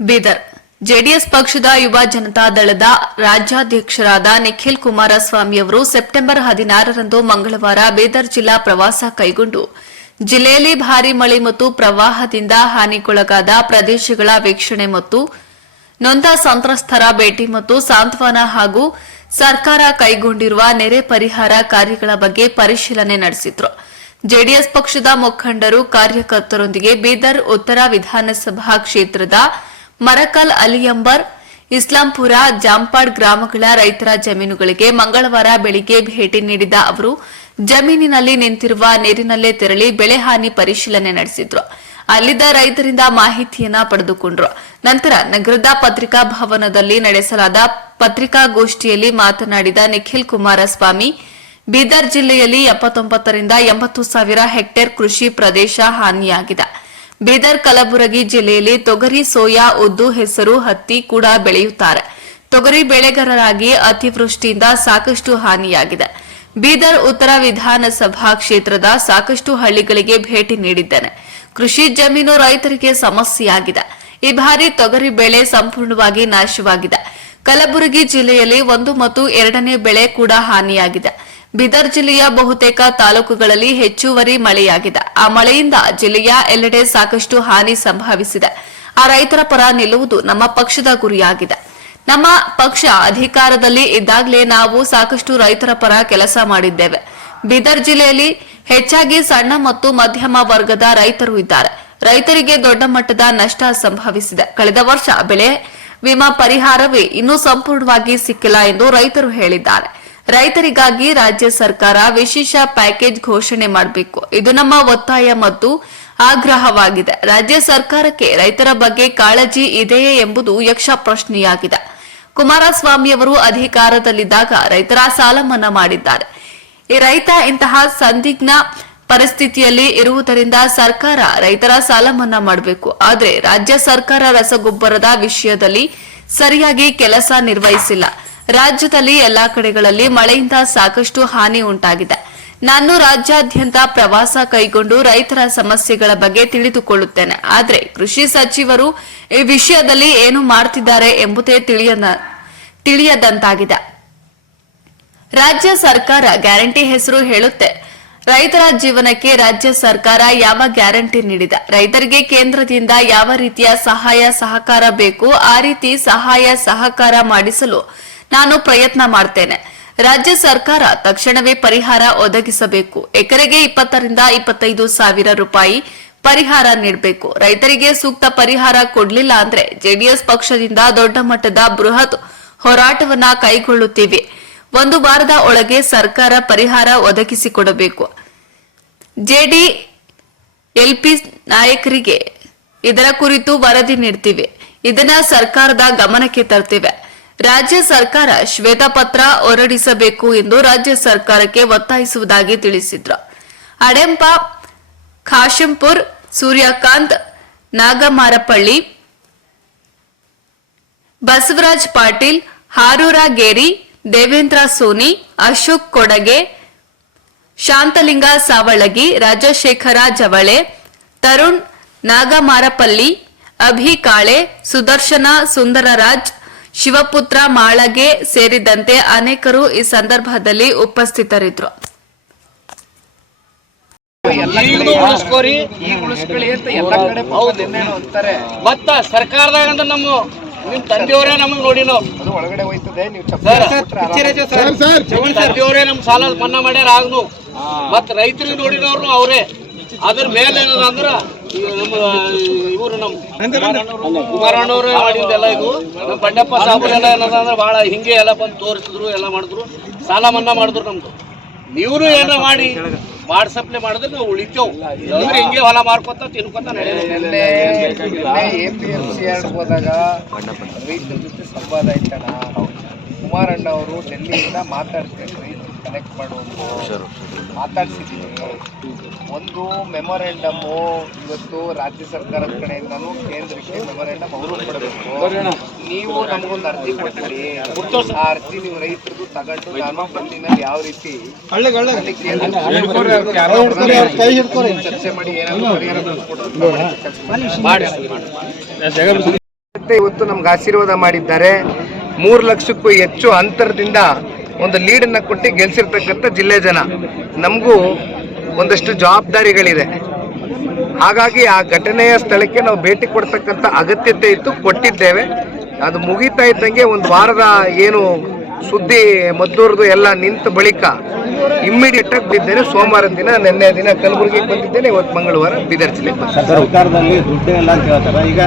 Bidar JDS ಪಕ್ಷದ ಯುವ ಜನತಾ ದಳದ ರಾಜ್ಯಾಧ್ಯಕ್ಷರಾದ ನಿಖಿಲ್ ಕುಮಾರಸ್ವಾಮಿ ಅವರು ಸೆಪ್ಟೆಂಬರ್ 16ರಂದು ಮಂಗಳವಾರ ಬೀದರ್ ಜಿಲ್ಲಾ ಪ್ರವಾಸ ಕೈಗೊಂಡು ಜಿಲ್ಲೆಯಲ್ಲಿ ಭಾರೀ ಮಳೆ ಮತ್ತು ಪ್ರವಾಹದಿಂದ ಹಾನಿಗೊಳಗಾದ ಪ್ರದೇಶಗಳ ವೀಕ್ಷಣೆ ಮತ್ತು ನೊಂದ ಸಂತ್ರಸ್ತರ ಭೇಟಿ ಮತ್ತು ಸಾಂತ್ವನ ಹಾಗೂ ಸರ್ಕಾರ ಕೈಗೊಂಡಿರುವ ನೆರೆ ಪರಿಹಾರ ಕಾರ್ಯಗಳ ಬಗ್ಗೆ ಪರಿಶೀಲನೆ ನಡೆಸಿದರು. ಜೆಡಿಎಸ್ ಪಕ್ಷದ ಮುಖಂಡರು ಕಾರ್ಯಕರ್ತರೊಂದಿಗೆ ಬೀದರ್ ಉತ್ತರ ವಿಧಾನಸಭಾ ಕ್ಷೇತ್ರದ ಮರಕಲ್ ಅಲಿಯಂಬರ್ ಇಸ್ಲಾಂಪುರ ಜಾಂಪಾಡ್ ಗ್ರಾಮಗಳ ರೈತರ ಜಮೀನುಗಳಿಗೆ ಮಂಗಳವಾರ ಬೆಳಿಗ್ಗೆ ಭೇಟಿ ನೀಡಿದ ಅವರು ಜಮೀನಿನಲ್ಲಿ ನಿಂತಿರುವ ನೀರಿನಲ್ಲೇ ತೆರಳಿ ಬೆಳೆ ಹಾನಿ ಪರಿಶೀಲನೆ ನಡೆಸಿದ್ರು. ಅಲ್ಲಿದ್ದ ರೈತರಿಂದ ಮಾಹಿತಿಯನ್ನ ಪಡೆದುಕೊಂಡರು. ನಂತರ ನಗರದ ಪತ್ರಿಕಾ ಭವನದಲ್ಲಿ ನಡೆಸಲಾದ ಪತ್ರಿಕಾಗೋಷ್ಠಿಯಲ್ಲಿ ಮಾತನಾಡಿದ ನಿಖಿಲ್ ಕುಮಾರಸ್ವಾಮಿ, ಬೀದರ್ ಜಿಲ್ಲೆಯಲ್ಲಿ 79ರಿಂದ 80 ಸಾವಿರ ಹೆಕ್ಟೇರ್ ಕೃಷಿ ಪ್ರದೇಶ ಹಾನಿಯಾಗಿದೆ. ಬೀದರ್ ಕಲಬುರಗಿ ಜಿಲ್ಲೆಯಲ್ಲಿ ತೊಗರಿ, ಸೋಯಾ, ಉದ್ದು, ಹೆಸರು, ಹತ್ತಿ ಕೂಡ ಬೆಳೆಯುತ್ತಾರೆ. ತೊಗರಿ ಬೆಳೆಗಾರರಾಗಿ ಅತಿವೃಷ್ಟಿಯಿಂದ ಸಾಕಷ್ಟು ಹಾನಿಯಾಗಿದೆ. ಬೀದರ್ ಉತ್ತರ ವಿಧಾನಸಭಾ ಕ್ಷೇತ್ರದ ಸಾಕಷ್ಟು ಹಳ್ಳಿಗಳಿಗೆ ಭೇಟಿ ನೀಡಿದ್ದೇನೆ. ಕೃಷಿ ಜಮೀನು ರೈತರಿಗೆ ಸಮಸ್ಯೆಯಾಗಿದೆ. ಈ ಬಾರಿ ತೊಗರಿ ಬೆಳೆ ಸಂಪೂರ್ಣವಾಗಿ ನಾಶವಾಗಿದೆ. ಕಲಬುರಗಿ ಜಿಲ್ಲೆಯಲ್ಲಿ 1 ಮತ್ತು 2ನೇ ಬೆಳೆ ಕೂಡ ಹಾನಿಯಾಗಿದೆ. ಬೀದರ್ ಜಿಲ್ಲೆಯ ಬಹುತೇಕ ತಾಲೂಕುಗಳಲ್ಲಿ ಹೆಚ್ಚುವರಿ ಮಳೆಯಾಗಿದೆ. ಆ ಮಳೆಯಿಂದ ಜಿಲ್ಲೆಯ ಎಲ್ಲೆಡೆ ಸಾಕಷ್ಟು ಹಾನಿ ಸಂಭವಿಸಿದೆ. ಆ ರೈತರ ಪರ ನಿಲ್ಲುವುದು ನಮ್ಮ ಪಕ್ಷದ ಗುರಿಯಾಗಿದೆ. ನಮ್ಮ ಪಕ್ಷ ಅಧಿಕಾರದಲ್ಲಿ ಇದ್ದಾಗಲೇ ನಾವು ಸಾಕಷ್ಟು ರೈತರ ಪರ ಕೆಲಸ ಮಾಡಿದ್ದೇವೆ. ಬೀದರ್ ಜಿಲ್ಲೆಯಲ್ಲಿ ಹೆಚ್ಚಾಗಿ ಸಣ್ಣ ಮತ್ತು ಮಧ್ಯಮ ವರ್ಗದ ರೈತರು ಇದ್ದಾರೆ. ರೈತರಿಗೆ ದೊಡ್ಡ ಮಟ್ಟದ ನಷ್ಟ ಸಂಭವಿಸಿದೆ. ಕಳೆದ ವರ್ಷ ಬೆಳೆ ವಿಮಾ ಪರಿಹಾರವೇ ಇನ್ನೂ ಸಂಪೂರ್ಣವಾಗಿ ಸಿಕ್ಕಿಲ್ಲ ಎಂದು ರೈತರು ಹೇಳಿದ್ದಾರೆ. ರೈತರಿಗಾಗಿ ರಾಜ್ಯ ಸರ್ಕಾರ ವಿಶೇಷ ಪ್ಯಾಕೇಜ್ ಘೋಷಣೆ ಮಾಡಬೇಕು. ಇದು ನಮ್ಮ ಒತ್ತಾಯ ಮತ್ತು ಆಗ್ರಹವಾಗಿದೆ. ರಾಜ್ಯ ಸರ್ಕಾರಕ್ಕೆ ರೈತರ ಬಗ್ಗೆ ಕಾಳಜಿ ಇದೆಯೇ ಎಂಬುದು ಯಕ್ಷ ಪ್ರಶ್ನೆಯಾಗಿದೆ. ಕುಮಾರಸ್ವಾಮಿ ಅವರು ಅಧಿಕಾರದಲ್ಲಿದ್ದಾಗ ರೈತರ ಸಾಲ ಮನ್ನಾ ಮಾಡಿದ್ದಾರೆ. ಈ ರೈತ ಇಂತಹ ಸಂದಿಗ್ಧ ಪರಿಸ್ಥಿತಿಯಲ್ಲಿ ಇರುವುದರಿಂದ ಸರ್ಕಾರ ರೈತರ ಸಾಲ ಮನ್ನಾ ಮಾಡಬೇಕು. ಆದರೆ ರಾಜ್ಯ ಸರ್ಕಾರ ರಸಗೊಬ್ಬರದ ವಿಷಯದಲ್ಲಿ ಸರಿಯಾಗಿ ಕೆಲಸ ನಿರ್ವಹಿಸಿಲ್ಲ. ರಾಜ್ಯದಲ್ಲಿ ಎಲ್ಲಾ ಕಡೆಗಳಲ್ಲಿ ಮಳೆಯಿಂದ ಸಾಕಷ್ಟು ಹಾನಿ ಉಂಟಾಗಿದೆ. ನಾನು ರಾಜ್ಯಾದ್ಯಂತ ಪ್ರವಾಸ ಕೈಗೊಂಡು ರೈತರ ಸಮಸ್ಯೆಗಳ ಬಗ್ಗೆ ತಿಳಿದುಕೊಳ್ಳುತ್ತೇನೆ. ಆದರೆ ಕೃಷಿ ಸಚಿವರು ಈ ವಿಷಯದಲ್ಲಿ ಏನು ಮಾಡ್ತಿದ್ದಾರೆ ಎಂಬುದೇ ತಿಳಿಯದಂತಾಗಿದೆ. ರಾಜ್ಯ ಸರ್ಕಾರ ಗ್ಯಾರಂಟಿ ಹೆಸರು ಹೇಳುತ್ತೆ. ರೈತರ ಜೀವನಕ್ಕೆ ರಾಜ್ಯ ಸರ್ಕಾರ ಯಾವ ಗ್ಯಾರಂಟಿ ನೀಡಿದೆ? ರೈತರಿಗೆ ಕೇಂದ್ರದಿಂದ ಯಾವ ರೀತಿಯ ಸಹಾಯ ಸಹಕಾರ ಬೇಕು ಆ ರೀತಿ ಸಹಾಯ ಸಹಕಾರ ಮಾಡಿಸಲು ನಾನು ಪ್ರಯತ್ನ ಮಾಡ್ತೇನೆ. ರಾಜ್ಯ ಸರ್ಕಾರ ತಕ್ಷಣವೇ ಪರಿಹಾರ ಒದಗಿಸಬೇಕು. ಎಕರೆಗೆ 20ರಿಂದ 25 ಸಾವಿರ ರೂಪಾಯಿ ಪರಿಹಾರ ನೀಡಬೇಕು. ರೈತರಿಗೆ ಸೂಕ್ತ ಪರಿಹಾರ ಕೊಡಲಿಲ್ಲ ಅಂದ್ರೆ ಜೆಡಿಎಸ್ ಪಕ್ಷದಿಂದ ದೊಡ್ಡ ಮಟ್ಟದ ಬೃಹತ್ ಹೋರಾಟವನ್ನ ಕೈಗೊಳ್ಳುತ್ತೇವೆ. 1 ವಾರದ ಒಳಗೆ ಸರ್ಕಾರ ಪರಿಹಾರ ಒದಗಿಸಿಕೊಡಬೇಕು. ಜೆಡಿಎಲ್ಪಿ ನಾಯಕರಿಗೆ ಇದರ ಕುರಿತು ವರದಿ ನೀಡ್ತೀವಿ. ಇದನ್ನ ಸರ್ಕಾರದ ಗಮನಕ್ಕೆ ತರ್ತೇವೆ. ರಾಜ್ಯ ಸರ್ಕಾರ ಶ್ವೇತಪತ್ರ ಹೊರಡಿಸಬೇಕು ಎಂದು ರಾಜ್ಯ ಸರ್ಕಾರಕ್ಕೆ ಒತ್ತಾಯಿಸುವುದಾಗಿ ತಿಳಿಸಿದ್ರು. ಅಡೆಂಪ, ಖಾಶಂಪುರ್, ಸೂರ್ಯಕಾಂತ್, ನಾಗಮಾರಪಳ್ಳಿ, ಬಸವರಾಜ್ ಪಾಟೀಲ್, ಹಾರೂರ ಗೇರಿ, ದೇವೇಂದ್ರ ಸೋನಿ, ಅಶೋಕ್ ಕೊಡಗೆ, ಶಾಂತಲಿಂಗ ಸಾವಳಗಿ, ರಾಜಶೇಖರ ಜವಳೆ, ತರುಣ್ ನಾಗಮಾರಪಲ್ಲಿ, ಅಭಿ ಕಾಳೆ, ಸುದರ್ಶನ ಸುಂದರರಾಜ್, ಶಿವಪುತ್ರ ಮಾಳಗೆ ಸೇರಿದಂತೆ ಅನೇಕರು ಈ ಸಂದರ್ಭದಲ್ಲಿ ಉಪಸ್ಥಿತರಿದ್ದರು. ಮತ್ತ ಸರ್ಕಾರದಾಗ ನಮ್ಮ ನಿಮ್ ತಂದೆಯವರೇ ನಮಗ್ ನೋಡಿ ನಾವು ತಂದೆಯವರೇ ನಮ್ ಸಾಲ ಮನ್ನಾ ಮಾಡ್ಯಾರ ಆಗ್ನು ಮತ್ ರೈತರಿಗೆ ನೋಡಿದವ್ರು ಅವರೇ. ಅದ್ರ ಮೇಲೆ ಏನದಂದ್ರ ನಮ್ಮ ಇವರು ನಮ್ ಕುಮಾರಣ್ಣವ್ರೆ ಮಾಡಿದ್ದೆಲ್ಲ ಇದು ನಮ್ಮ ಬಂಡಪ್ಪ ಸಾಬ್ರೆಲ್ಲ ಏನದಂದ್ರ ಬಹಳ ಹಿಂಗೆ ಎಲ್ಲ ಬಂದು ತೋರಿಸಿದ್ರು, ಎಲ್ಲ ಮಾಡಿದ್ರು, ಸಾಲ ಮನ್ನಾ ಮಾಡಿದ್ರು. ನಮ್ದು ನೀವು ಏನ ಮಾಡಿ ವಾಟ್ಸಪ್ಲೆ ಮಾಡಿದ್ರೆ ನಾವು ಉಳಿತೇವ್. ಹಿಂಗೆ ಹೊಲ ಮಾರ್ಕೊತ ತಿನ್ಕೊತ APMC ಹೋದಾಗ ರೈತರ ಜೊತೆ ಸಂವಾದ ಆಯ್ತಣ್ಣ. ಕುಮಾರಣ್ಣ ಅವರು ಡೆಲ್ಲಿಯಿಂದ ಮಾತಾಡ್ತಾರೆ, ರೈತರು ಕನೆಕ್ಟ್ ಮಾಡುವುದು ಮಾತಾಡ್ಸಿದ್ದೀವಿ. ಒಂದು ಮೆಮೊರೆಂಡಮ್ಮು ಇವತ್ತು ರಾಜ್ಯ ಸರ್ಕಾರದ ಕಡೆಯಿಂದನೂ ಕೇಂದ್ರಕ್ಕೆ ಮೆಮೊರೆಂಡಮ್ ಅವರು ಕೊಡಬೇಕು. ನೀವು ನಮಗೊಂದು ಅರ್ಜಿ ಕೊಡ್ತೀರಿ, ಆ ಅರ್ಜಿ ನೀವು ರೈತರದ್ದು ತಗೊಂಡು ನಾನು ಬಂದಿನಲ್ಲಿ ಯಾವ ರೀತಿ ಚರ್ಚೆ ಮಾಡಿ ಏನಾದ್ರು ಪರಿಹಾರ ಮಾಡಿ. ಇವತ್ತು ನಮ್ಗೆ ಆಶೀರ್ವಾದ ಮಾಡಿದ್ದಾರೆ. 3 ಲಕ್ಷಕ್ಕೂ ಹೆಚ್ಚು ಅಂತರದಿಂದ ಒಂದು ಲೀಡನ್ನು ಕೊಟ್ಟು ಗೆಲ್ಸಿರ್ತಕ್ಕಂಥ ಜಿಲ್ಲೆ ಜನ. ನಮಗೂ ಒಂದಷ್ಟು ಜವಾಬ್ದಾರಿಗಳಿದೆ. ಹಾಗಾಗಿ ಆ ಘಟನೆಯ ಸ್ಥಳಕ್ಕೆ ನಾವು ಭೇಟಿ ಕೊಡ್ತಕ್ಕಂಥ ಅಗತ್ಯತೆ ಇತ್ತು, ಕೊಟ್ಟಿದ್ದೇವೆ. ಅದು ಮುಗಿತಾ ಇದ್ದಂಗೆ ಒಂದು ವಾರದ ಏನು ಸುದ್ದಿ ಮದ್ದೂರ್ದು ಎಲ್ಲ ನಿಂತ ಬಳಿಕ ಇಮ್ಮಿಡಿಯೇಟ್ ಆಗಿ ಬಿದ್ದೇನೆ. ಸೋಮವಾರದ ದಿನ ನಿನ್ನೆ ದಿನ ಕಲಬುರಗಿಗೆ ಬಂದಿದ್ದೇನೆ, ಇವತ್ತು ಮಂಗಳವಾರ ಬೀದರ್ ಜಿಲ್ಲೆಗೆ ಬಂದಿದ್ದೇನೆ. ಸರ್ಕಾರದಲ್ಲಿ ದುಡ್ಡು ಎಲ್ಲ ಅಂತ ಹೇಳ್ತಾರೆ. ಈಗ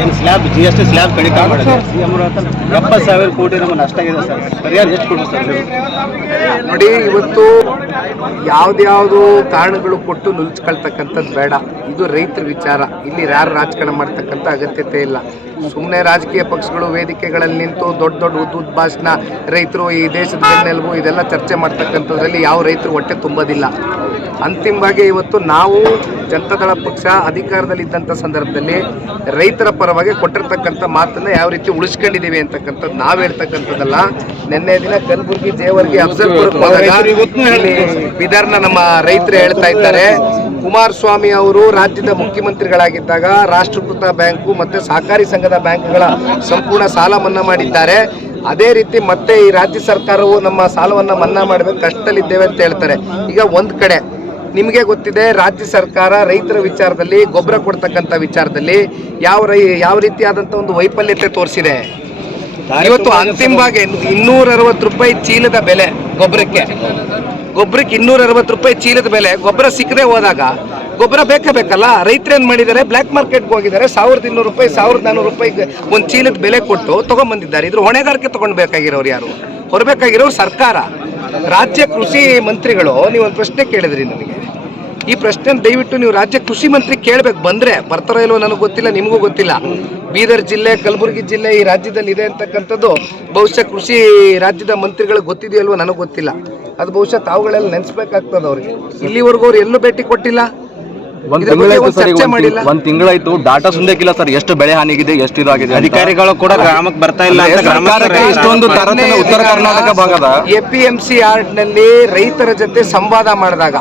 ಏನು ಸ್ಲ್ಯಾಬ್ GST ಸ್ಲ್ಯಾಬ್ ಕಡಿತ ಮಾಡಿದೆ. CM 70,000 ಕೋಟಿ ನಮಗೆ ನಷ್ಟ ಆಗಿದೆ ಸರ್. ಪರಿಹಾರ ಎಷ್ಟು ಕೊಡ್ಬೋದು ಸರ್? ನೋಡಿ, ಇವತ್ತು ಯಾವ್ದ್ಯಾವುದು ಕಾರಣಗಳು ಕೊಟ್ಟು ನುಲ್ಚ್ಕೊಳ್ತಕ್ಕಂಥದ್ದು ಬೇಡ. ಇದು ರೈತರ ವಿಚಾರ. ಇಲ್ಲಿ ಯಾರು ರಾಜಕಾರಣ ಮಾಡ್ತಕ್ಕಂಥ ಅಗತ್ಯತೆ ಇಲ್ಲ. ಸುಮ್ಮನೆ ರಾಜಕೀಯ ಪಕ್ಷಗಳು ವೇದಿಕೆಗಳಲ್ಲಿ ನಿಂತು ದೊಡ್ಡ ಉದ್ದ ಭಾಷಣ, ರೈತರು ಈ ದೇಶದ ಬೆನ್ನೆಲುಬು, ಇದೆಲ್ಲ ಚರ್ಚೆ ಮಾಡ್ತಕ್ಕಂಥದ್ರಲ್ಲಿ ಯಾವ ರೈತರು ಹೊಟ್ಟೆ ತುಂಬೋದಿಲ್ಲ. ಅಂತಿಮವಾಗಿ ಇವತ್ತು ನಾವು ಜನತಾದಳ ಪಕ್ಷ ಅಧಿಕಾರದಲ್ಲಿದ್ದಂಥ ಸಂದರ್ಭದಲ್ಲಿ ರೈತರ ಪರವಾಗಿ ಕೊಟ್ಟಿರ್ತಕ್ಕಂಥ ಮಾತನ್ನು ಯಾವ ರೀತಿ ಉಳಿಸ್ಕೊಂಡಿದ್ದೀವಿ ಅಂತಕ್ಕಂಥದ್ದು ನಾವು ಹೇಳ್ತಕ್ಕಂಥದ್ದಲ್ಲ. ನಿನ್ನೆ ದಿನ ಕಲಬುರಗಿ, ಜೇವರ್ಗಿ, ಅಫ್ಜಲ್ಪುರಕ್ಕೆ ಹೋದಾಗ ಬಿದರ್ನ ನಮ್ಮ ರೈತರು ಹೇಳ್ತಾ ಇದ್ದಾರೆ, ಕುಮಾರಸ್ವಾಮಿ ಅವರು ರಾಜ್ಯದ ಮುಖ್ಯಮಂತ್ರಿಗಳಾಗಿದ್ದಾಗ ರಾಷ್ಟ್ರೀಕೃತ ಬ್ಯಾಂಕು ಮತ್ತು ಸಹಕಾರಿ ಸಂಘದ ಬ್ಯಾಂಕ್ಗಳ ಸಂಪೂರ್ಣ ಸಾಲ ಮನ್ನಾ ಮಾಡಿದ್ದಾರೆ. ಅದೇ ರೀತಿ ಮತ್ತೆ ಈ ರಾಜ್ಯ ಸರ್ಕಾರವು ನಮ್ಮ ಸಾಲವನ್ನು ಮನ್ನಾ ಮಾಡಬೇಕು, ಕಷ್ಟದಲ್ಲಿದ್ದೇವೆ ಅಂತ ಹೇಳ್ತಾರೆ. ಈಗ ಒಂದು ಕಡೆ ನಿಮಗೆ ಗೊತ್ತಿದೆ, ರಾಜ್ಯ ಸರ್ಕಾರ ರೈತರ ವಿಚಾರದಲ್ಲಿ, ಗೊಬ್ಬರ ಕೊಡ್ತಕ್ಕಂಥ ವಿಚಾರದಲ್ಲಿ ಯಾವ ರೀತಿಯಾದಂಥ ಒಂದು ವೈಫಲ್ಯತೆ ತೋರಿಸಿದೆ. ಇವತ್ತು ಅಂತಿಮವಾಗಿ 260 ರೂಪಾಯಿ ಚೀಲದ ಬೆಲೆ ಗೊಬ್ಬರಕ್ಕೆ 260 ರೂಪಾಯಿ ಚೀಲದ ಬೆಲೆ. ಗೊಬ್ಬರ ಸಿಕ್ಕದೆ ಹೋದಾಗ ಗೊಬ್ಬರ ಬೇಕಲ್ಲ, ರೈತರೇನು ಮಾಡಿದ್ದಾರೆ, ಬ್ಲ್ಯಾಕ್ ಮಾರ್ಕೆಟ್ಗೆ ಹೋಗಿದ್ದಾರೆ. 1,200 ರೂಪಾಯಿ 1,400 ರೂಪಾಯಿಗೆ ಒಂದು ಚೀಲದ ಬೆಲೆ ಕೊಟ್ಟು ತೊಗೊಂಡ್ಬಂದಿದ್ದಾರೆ. ಇದ್ರ ಹೊಣೆಗಾರಿಕೆ ತೊಗೊಂಡ್ಬೇಕಾಗಿರೋರು ಯಾರು? ಹೊರಬೇಕಾಗಿರೋರು ಸರ್ಕಾರ, ರಾಜ್ಯ ಕೃಷಿ ಮಂತ್ರಿಗಳು. ನೀವು ಒಂದು ಪ್ರಶ್ನೆ ಕೇಳಿದ್ರಿ ನನಗೆ. ಈ ಪ್ರಶ್ನೆ ದಯವಿಟ್ಟು ನೀವು ರಾಜ್ಯ ಕೃಷಿ ಮಂತ್ರಿ ಕೇಳಬೇಕು. ಬಂದರೆ ಬರ್ತಾರೋ ಇಲ್ವೋ ನನಗೆ ಗೊತ್ತಿಲ್ಲ, ನಿಮಗೂ ಗೊತ್ತಿಲ್ಲ. ಬೀದರ್ ಜಿಲ್ಲೆ, ಕಲಬುರಗಿ ಜಿಲ್ಲೆ ಈ ರಾಜ್ಯದಲ್ಲಿ ಇದೆ ಅಂತಕ್ಕಂಥದ್ದು ಬಹುಶಃ ಕೃಷಿ ರಾಜ್ಯದ ಮಂತ್ರಿಗಳಿಗೆ ಗೊತ್ತಿದೆಯೋ ಅಲ್ವೋ ನನಗೆ ಗೊತ್ತಿಲ್ಲ. ಅದು ಬಹುಶಃ ತಾವುಗಳೆಲ್ಲ ನೆನೆಸ್ಬೇಕಾಗ್ತದೆ ಅವ್ರಿಗೆ. ಇಲ್ಲಿವರೆಗೂ ಅವ್ರು ಎಲ್ಲೂ ಭೇಟಿ ಕೊಟ್ಟಿಲ್ಲ, ಒಂದ್ ತಿಂಗಳಾಯ್ತು, ಡಾಟಾ ಸುಂದಕ್ಕಿಲ್ಲ ಸರ್. ಎಷ್ಟು ಬೆಳೆ ಹಾನಿಗಿದೆ, ಎಷ್ಟು ಇದಾಗಿದೆ. ಅಧಿಕಾರಿಗಳು ಕೂಡ ಗ್ರಾಮಕ್ಕೆ ಬರ್ತಾ ಇಲ್ಲ. ಇಷ್ಟೊಂದು ಉತ್ತರ ಕರ್ನಾಟಕ ಭಾಗದ APMC ಯಾರ್ಡ್ನಲ್ಲಿ ರೈತರ ಜೊತೆ ಸಂವಾದ ಮಾಡಿದಾಗ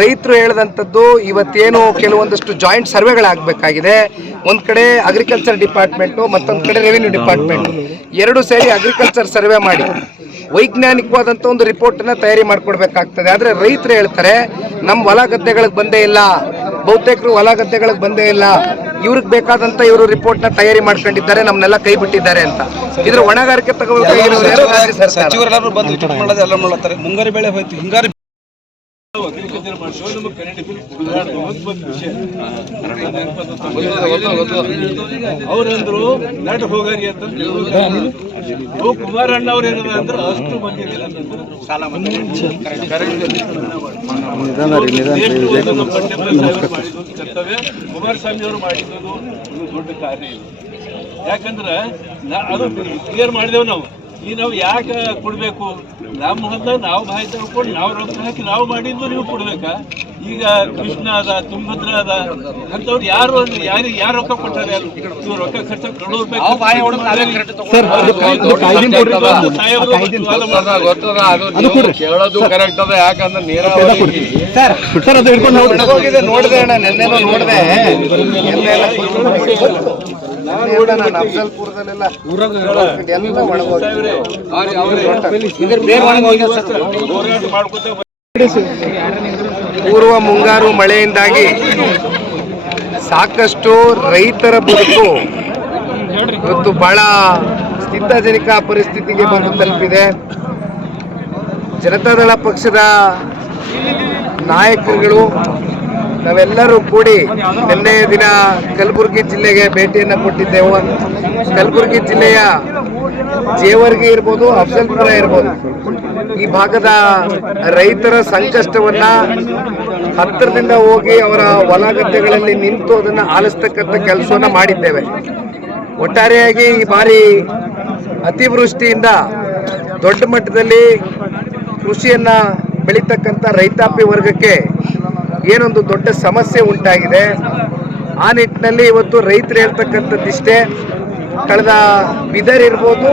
ರೈತರು ಹೇಳಿದಂಥದ್ದು, ಇವತ್ತೇನು ಕೆಲವೊಂದಷ್ಟು ಜಾಯಿಂಟ್ ಸರ್ವೆಗಳಾಗಬೇಕಾಗಿದೆ. ಒಂದು ಕಡೆ ಅಗ್ರಿಕಲ್ಚರ್ ಡಿಪಾರ್ಟ್ಮೆಂಟು, ಮತ್ತೊಂದು ಕಡೆ ರೆವಿನ್ಯೂ ಡಿಪಾರ್ಟ್ಮೆಂಟ್, ಎರಡು ಸೇರಿ ಅಗ್ರಿಕಲ್ಚರ್ ಸರ್ವೆ ಮಾಡಿ ವೈಜ್ಞಾನಿಕವಾದಂಥ ಒಂದು ರಿಪೋರ್ಟನ್ನು ತಯಾರಿ ಮಾಡಿಕೊಡ್ಬೇಕಾಗ್ತದೆ. ಆದರೆ ರೈತರು ಹೇಳ್ತಾರೆ, ನಮ್ಮ ಹೊಲ ಗದ್ದೆಗಳಿಗೆ ಬಂದೇ ಇಲ್ಲ, ಬಹುತೇಕರು ಹೊಲ ಗದ್ದೆಗಳಿಗೆ ಬಂದೇ ಇಲ್ಲ, ಇವ್ರಿಗೆ ಬೇಕಾದಂಥ ಇವರು ರಿಪೋರ್ಟ್ನ ತಯಾರಿ ಮಾಡ್ಕೊಂಡಿದ್ದಾರೆ, ನಮ್ಮನ್ನೆಲ್ಲ ಕೈ ಬಿಟ್ಟಿದ್ದಾರೆ ಅಂತ. ಇದ್ರ ಹೊಣೆಗಾರಿಕೆ ತಗೋಬೇಕಾಗಿರೋರು ರಾಜ್ಯ ಸರ್ಕಾರ. ಸಚಿವರೆಲ್ಲರೂ ಬಂದು ಎಲ್ಲ ಮಾಡ್ತಾರೆ. ಮುಂಗಾರು ಬೆಳೆ ಹೋಯ್ತು, ಹಿಂಗಾರು ಅವ್ರಂದ್ರು ನಟ ಹೋಗಾರಿ ಅಂತ ಕುಮಾರಣ್ಣ ಅವ್ರು ಏನದ ಅಂದ್ರೆ ಅಷ್ಟು ಬಂದಿದ್ದಿಲ್ಲ ಕರ್ತವ್ಯ. ಕುಮಾರಸ್ವಾಮಿ ಅವರು ಮಾಡಿದ್ದು ದೊಡ್ಡ ಕಾರ್ಯ ಇದು. ಯಾಕಂದ್ರೆ ಅದು ಕ್ಲಿಯರ್ ಮಾಡಿದೆವು ನಾವು. ಈಗ ನಾವು ಯಾಕೆ ಕೊಡಬೇಕು? ನಮ್ಮ ಹೊಂದಾಗ ನಾವು ಬಾಯಿ ತಗೊಂಡು ನಾವು ರೊಕ್ಕ ಹಾಕಿ ನಾವು ಮಾಡಿದ್ದು ನೀವು ಕೊಡ್ಬೇಕಾ? ಈಗ ಕೃಷ್ಣ ಅದ, ತುಂಗಭದ್ರ ಅದ ಅಂತವ್ರು ಯಾರು ಯಾರು ರೊಕ್ಕ ಕೊಟ್ಟಾರೆ? ಇವ್ರು ರೊಕ್ಕ ಖರ್ಚು ಕೇಳೋದು ಕರೆಕ್ಟ್ ಅದ. ಯಾಕಂದ್ರೆ ನೋಡಿದೆ ಅಣ್ಣ, ನೆನ್ನೆನೂ ನೋಡಿದೆ. ನಾನು ಅಫ್ಜಲ್ಪುರದಲ್ಲೆಲ್ಲ ಎಲ್ಲ ಒಣಗೋಗಿದೆ. ಪೂರ್ವ ಮುಂಗಾರು ಮಳೆಯಿಂದಾಗಿ ಸಾಕಷ್ಟು ರೈತರ ಬದುಕು ಇವತ್ತು ಬಹಳ ಚಿಂತಾಜನಕ ಪರಿಸ್ಥಿತಿಗೆ ಬಂದು ತಲುಪಿದೆ. ಜನತಾದಳ ಪಕ್ಷದ ನಾಯಕರುಗಳು ನಾವೆಲ್ಲರೂ ಕೂಡಿ ನಿನ್ನೆ ದಿನ ಕಲಬುರಗಿ ಜಿಲ್ಲೆಗೆ ಭೇಟಿಯನ್ನು ಕೊಟ್ಟಿದ್ದೆವು. ಕಲಬುರಗಿ ಜಿಲ್ಲೆಯ ಜೇವರ್ಗಿ ಇರ್ಬೋದು, ಅಫ್ಜಲ್ಪುರ ಇರ್ಬೋದು, ಈ ಭಾಗದ ರೈತರ ಸಂಕಷ್ಟವನ್ನ ಹತ್ತಿರದಿಂದ ಹೋಗಿ ಅವರ ಹೊಲ ಗದ್ದೆಗಳಲ್ಲಿ ನಿಂತು ಅದನ್ನು ಆಲಿಸ್ತಕ್ಕಂಥ ಕೆಲಸವನ್ನ ಮಾಡಿದ್ದೇವೆ. ಒಟ್ಟಾರೆಯಾಗಿ ಈ ಬಾರಿ ಅತಿವೃಷ್ಟಿಯಿಂದ ದೊಡ್ಡ ಮಟ್ಟದಲ್ಲಿ ಕೃಷಿಯನ್ನ ಬೆಳೀತಕ್ಕಂಥ ರೈತಾಪಿ ವರ್ಗಕ್ಕೆ ಏನೊಂದು ದೊಡ್ಡ ಸಮಸ್ಯೆ ಉಂಟಾಗಿದೆ. ಆ ನಿಟ್ಟಿನಲ್ಲಿ ಇವತ್ತು ರೈತರು ಹೇಳ್ತಕ್ಕಂಥದ್ದಿಷ್ಟೇ, ಕಳೆದ ಬೀದರ್ ಇರ್ಬೋದು,